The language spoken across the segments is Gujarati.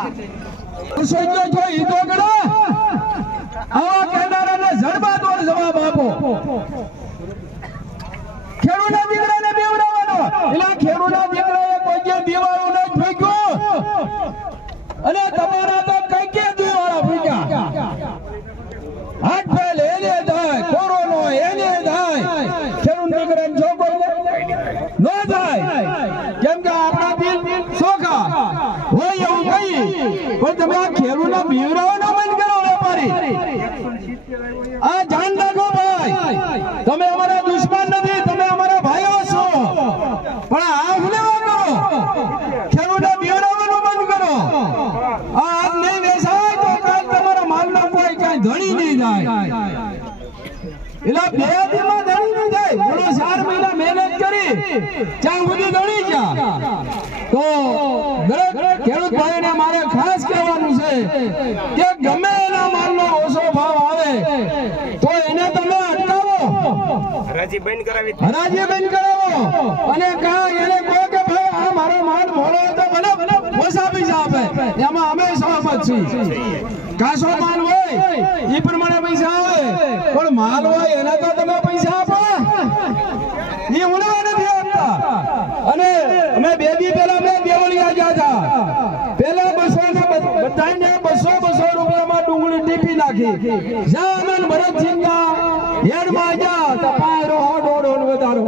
સોચ્યો છો ઈ તો કરો આવા કહેનારાને જડબાતોડ જવાબ આપો. ખેડૂતના દીકરાને બેવડાવવાનો. એટલે ખેડૂતના દીકરાએ કોઈ દિવાળો ન ફૂક્યો અને તમારા તો કઈ કે દિવાળા ફૂક્યા હાથ ફેલ એને થાય કોરોનો એને થાય ખેડૂત દીકરાને છોકરો ન થાય કેમ કે આપણા દિલ સોખા હોય એવું કઈ તમે આ બંધ કરો વેપારી. આ ધ્યાન રાખો ભાઈ. તમે અમારા દુશ્મન નથી, તમે અમારા ભાઈઓ છો. પણ આ હુલેવા કરો ખેડૂતના બીવરાવાનું બંધ કરો. આ આજ નહીં વેસાય તો કાલ તમારા માલનો કોઈ કાંઈ ધણી નહીં જાય. એટલે બે દીમાં ધણી નહીં જાય. બોલો, ચાર મહિના મહેનત કરી, ત્યાં સુધી ધણી ગયા. તો દરેક ખેડૂત ભાઈને મારે ખાસ કહેવાનું છે કે ગમે એના માલનો ઓછો ભાવ આવે તો એને તમે અટકાવો. હરાજી બંધ કરાવી. હરાજી બંધ કરાવો. અને કા એને કહો કે ભાઈ આ મારો માલ મોડો તો ભલે ભલે ઓછા પૈસા આપે. એમાં અમે સહમત છીએ. કાસો માલ હોય એ પ્રમાણે પૈસા આવે. પણ માલ હોય એના તો તમે પૈસા આપો એ ઉડાવ નથી આપતા અને અમે બે દી પહેલા મેં દેવળિયા ગયા હતા પહેલા બસો ને બધાને બસો બસો રૂપિયામાં ડુંગળી ટીપી નાખી જ્યાં અમે ભરતસિંહ હેડમાં જા તો પાયરો હોડો હોડો વધારો.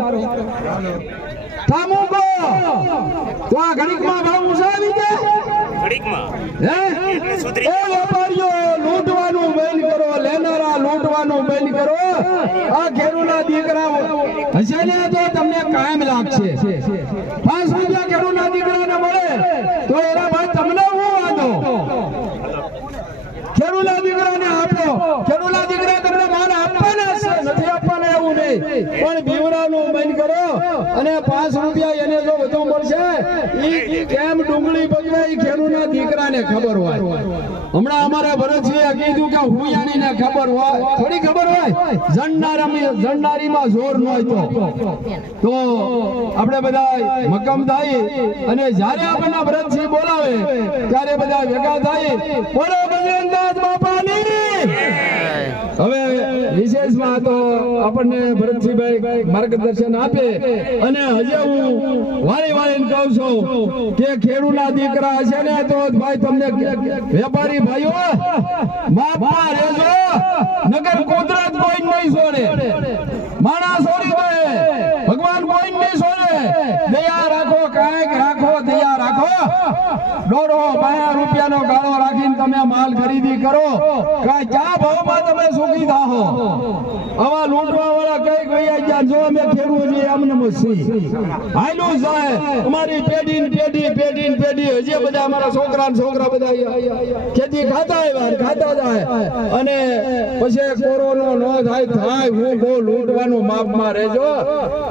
કામું કહો તો આ ઘડીકમાં ભાવ ઊંચા આવી જાય ઘડીકમાં. હે? એ વેપારીઓ લૂંટવાનું બંધ કરો લેનારા લૂંટવાનું બંધ કરો. આ ખેડૂતના દીકરા હશે ને તો તમને કાયમ લાગશે. પાંચ રૂપિયા ખેડૂતના દીકરાને મળે તો એના ભાઈ તમને હું વાંધો ખેડૂતના દીકરાને આપો ખેડૂતના દીકરા તમને માન આપવાના છે નથી આપવાના એવું નહીં પણ બીવરાનું બંધ કરો અને પાંચ રૂપિયા એને જો વધુ મળશે કેમ ડુંગળી બગડે ઈ ખેડૂતના દીકરાને ખબર હોય. હમણાં અમારા ભરતસિંહે કીધું કે હુયાણીને ખબર હોય. થોડી ખબર હોય? જણનારામાં જણનારીમાં જોર ન હોય તો તો આપણે બધા મક્કમ થાય અને જ્યારે આપણને ભરતસિંહ બોલાવે ત્યારે બધા ભેગા થાય. બોલો બજરંગદાસ બાપાની? હવે વિશેષમાં તો આપણને ભરતસિંહભાઈ માર્ગદર્શન આપે અને હજે હું વારી વાળીને કહું છું કે ખેડૂતના દીકરા હશે ને તો ભાઈ તમને વેપારી ભાઈઓ માપમાં રહેજો. નગર કુદરત કોઈ નહીં છોડે માણસ દે ભગવાન કોઈ નહીં છોડે દયા રાખો કાંઈક રાખો દયા રાખો દોઢો પાયા રૂપિયાનો ગાળો રાખીને તમે માલ ખરીદી કરો. કાંઈ ક્યાં ભાવમાં તમે સુખી થાઓ આવા લૂંટવા વાળા કઈ ગયા જ્યાં જો અમે ખેડૂત છીએ, અમને મસી. હાલ્યું સાહેબ, અમારી પેઢી પેઢી પેઢી પેઢી. હજી બધા અમારા છોકરા છોકરા બધા ખેતી ખાતા આવ્યા ખાતા જાય. અને પછી કોરોનો નો થાય થાય, હું બહુ લૂંટવાનું માપમાં રહેજો.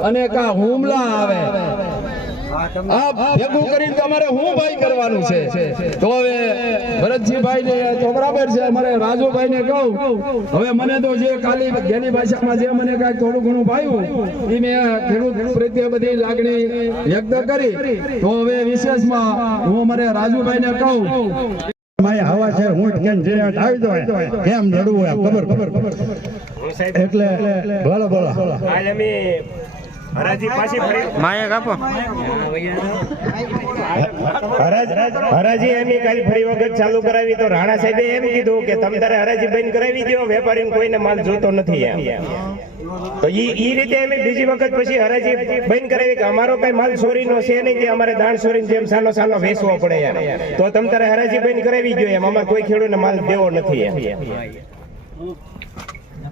અને કા હુમલા આવે. આ ભેગું કરીને તમારે હું ભાઈ કરવાનું છે? તો હવે ભરતજીભાઈ ને તો બરાબર છે અમારે રાજુભાઈ ને કહું. હવે મને તો જે ગેલી ભાષામાં જે મને કાંઈક થોડું ઘણું ભાવ્યું એ મેં ખેડૂત પ્રત્યે બધી લાગણી વ્યક્ત કરી. તો હવે વિશેષમાં હું મારે રાજુભાઈ ને કહું. માય હવા છે હું કેમ જે આવી જાય કેમ લડવું ખબર એટલે બોલો બોલો. હાલ અમે હરાજી પાછી માયક હરાજી એમ કાલ ફરી વખત ચાલુ કરાવી તો રાણા સાહેબે એમ કીધું કે તમે તારે હરાજી બંધ કરાવી દો વેપારીને કોઈને માલ જોતો નથી એમ. તો ઈ ઈ રીતે અમે બીજી વખત પછી હરાજી બંધ કરાવી કે અમારો કઈ માલ ચોરીનો છે નહીં કે અમારે દાણ ચોરીને જેમ સાલો સાલો વેચવો પડે એમ. તો તમ તારે હરાજી બંધ કરાવી દો એમ. અમારે કોઈ ખેડૂતને માલ દેવો નથી એમ.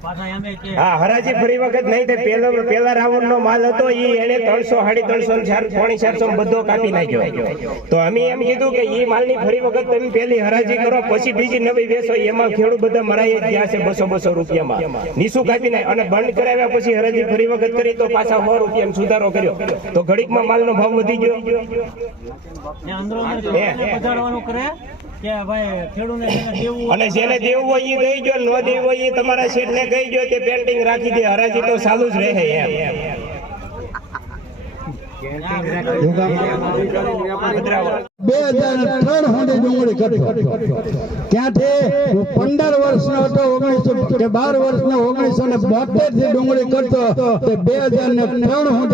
હા હરાજી ફરી વખત નહીં થાય. પેલો પેલા રાઉન્ડ નો માલ હતો ઈ એને ત્રણસો સાડી ત્રણસો ચાર પોણી ચારસો બધો કાપી નાખ્યો. તો અમે એમ કીધું કે ઈ માલની ફરી વખત તમે પેલી હરાજી કરો પછી બીજી નવી વેચો. એમાં ખેડૂત બધા મરાઈ જ ગયા છે બસો બસો રૂપિયામાં. નીસું કાપી નાખ અને બંધ કરાવ્યા પછી હરાજી ફરી વખત કરી તો પાછા સો રૂપિયા સુધારો કર્યો. તો ઘડીકમાં માલનો ભાવ વધી ગયો. કે ભાઈ ખેડૂતને દેવું અને જેને દેવું હોય એ દઈ જો ન દેવું હોય એ તમારા શેઠ ને કહી ગયો તે પેન્ટિંગ રાખી દે હરાજી તો ચાલુ જ રહે એમ. ભદ્રાવળ. બે હજાર ત્રણ સુધી ડુંગળી કરતો ત્યાંથી પંદર હતો, ઓગણીસો કે બાર ને ને હું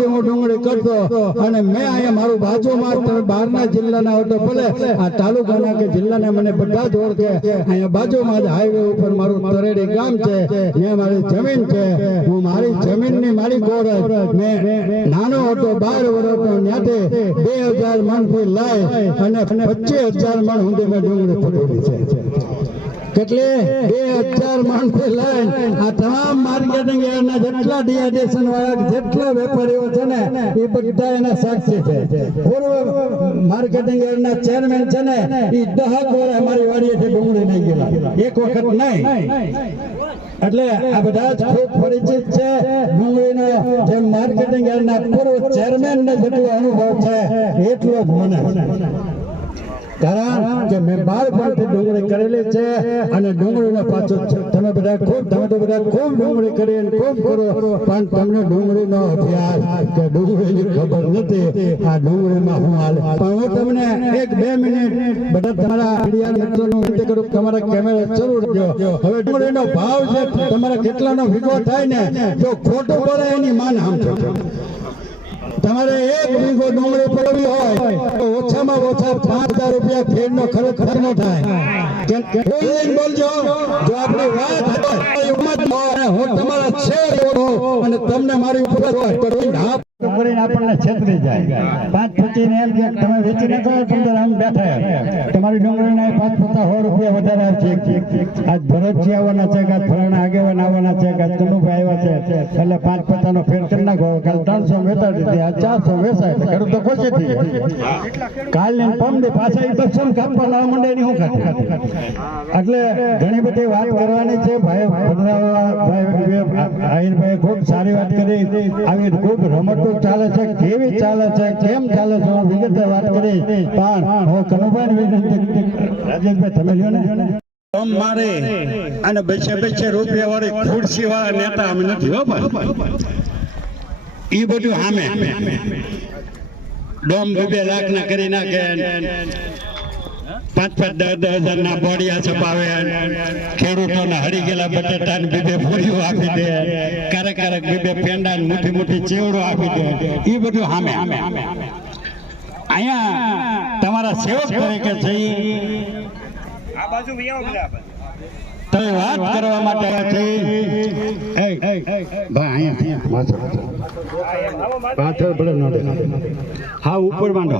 મને બધા જ ઓળખે. અહીંયા બાજુમાં જ હાઈવે ઉપર મારું તરેડી ગામ છે. મેં મારી જમીન છે. હું મારી જમીનની મારી ગોળ મેં નાનો હતો, બાર વર્ષનો ત્યાંથી બે હજાર મણથી લઈ અને પચીસ હજાર માણ સુધી મેં ડુંગળી ફોટેલી છે. કેટલી? બે હજાર માણસે લઈને. આ તમામ માર્કેટિંગ યાર્ડના જેટલા ડિહાઇડ્રેશન વાળા જેટલા વેપારીઓ છે ને, એ બધા એના સાક્ષી છે. પૂર્વ માર્કેટિંગ યાર્ડના ચેરમેન છે ને, એ દહક વર્ષ અમારી વાડીએથી ડુંગળી નહીં ગયેલા. એક વખત નહીં. એટલે આ બધા ખૂબ પરિચિત છે. ડુંગળીનો જે માર્કેટિંગ યાર્ડના પૂર્વ ચેરમેન ને જેટલો અનુભવ છે, એટલો જ મને. ડુંગળી કરેલી હું તમને એક બે મિનિટ બધા તમારા મીડિયા મિત્રોનું વિનંતી કરું ભાવ છે, તમારા કેટલાનો વીઘો થાય ને, જો ખોટું પડે એની માન આમ તમારે એક વીઘો ડુંગળી પડવી હોય તો ઓછામાં ઓછા પાંચ હજાર રૂપિયા ખેડનો ખર્ચ ખર્ચનો થાય. બોલજો જો આપણી વાત હોય, હું તમારા છે અને તમને મારી ઉપર હોય કરીને આપણને છેતરી જાય. પાંચ પચીને એમ કે તમે વેચી નાખો પંદર આમ બેઠા તમારી ડુંગળીના પાંચ પચાસ સો રૂપિયા વધારે આવશે આજ ભરતજી આવવાના છે આજ ફલાણા છે કે આજ કનુભાઈ આવ્યા છે. એટલે પાંચ પચાસ ફેર કરી નાખો. કાલ ત્રણસો વેચા દીધી. આ ચારસો વેચાય એટલે ખેડૂત ખુશી થઈ કાલ ને પમદી પાછા એ બસો કાપવા ના મંડે ની હું ખાતી? એટલે ઘણી બધી વાત કરવાની છે. ભાઈ આહિરભાઈ ખૂબ સારી વાત કરી. આવી ખૂબ રમતો ચાલે છે. કેવી ચાલે છે? કેમ ચાલે છે? વિગતે વાત કરી. પણ હું કનુભાઈ વિનંતી રાજેશભાઈ, તમે લ્યો ને. દમ મારે અને બેસે બેસે રૂપિયા વાળી ખુરશી વાળા નેતા અમે નથી, હો એ બધું સામે ડોમ બે લાખ ના કરી નાખે પાંચ પાંચ દસ દસ હજાર ના બોડિયા છપાવે ખેડૂતોને હરી ગયેલા બટેટા ને બે પૂરીઓ આપી દે ક્યારેક ક્યારેક બે બે પેંડા મોટી મોટી ચેવડો આપી દે એ બધું સામે અહીંયા તમારા સેવક તરીકે છે ઈ બાજુ વિયાઓ બધા વાત કરવા માટે. હા ઉપર માંડો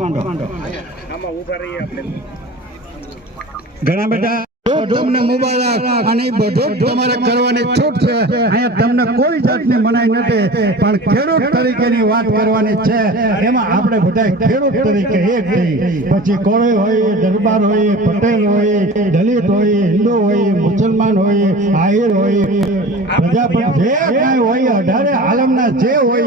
ઘણા બધા તમને મુબારક. અને બધું તમારે કરવાની છૂટ છે. અહીંયા તમને કોઈ જાતની મનાઈ નથી, પણ ખેડૂત તરીકેની વાત કરવાની છે. એમાં આપણે બધા ખેડૂત તરીકે એક થઈ પછી કોળી હોય, દરબાર હોય, પટેલ હોય, દલિત હોય, હિન્દુ હોય, મુસલમાન હોય, આહિર હોય. પ્રજાપતિ જે કાંઈ હોય, અઢારે આલમના જે હોય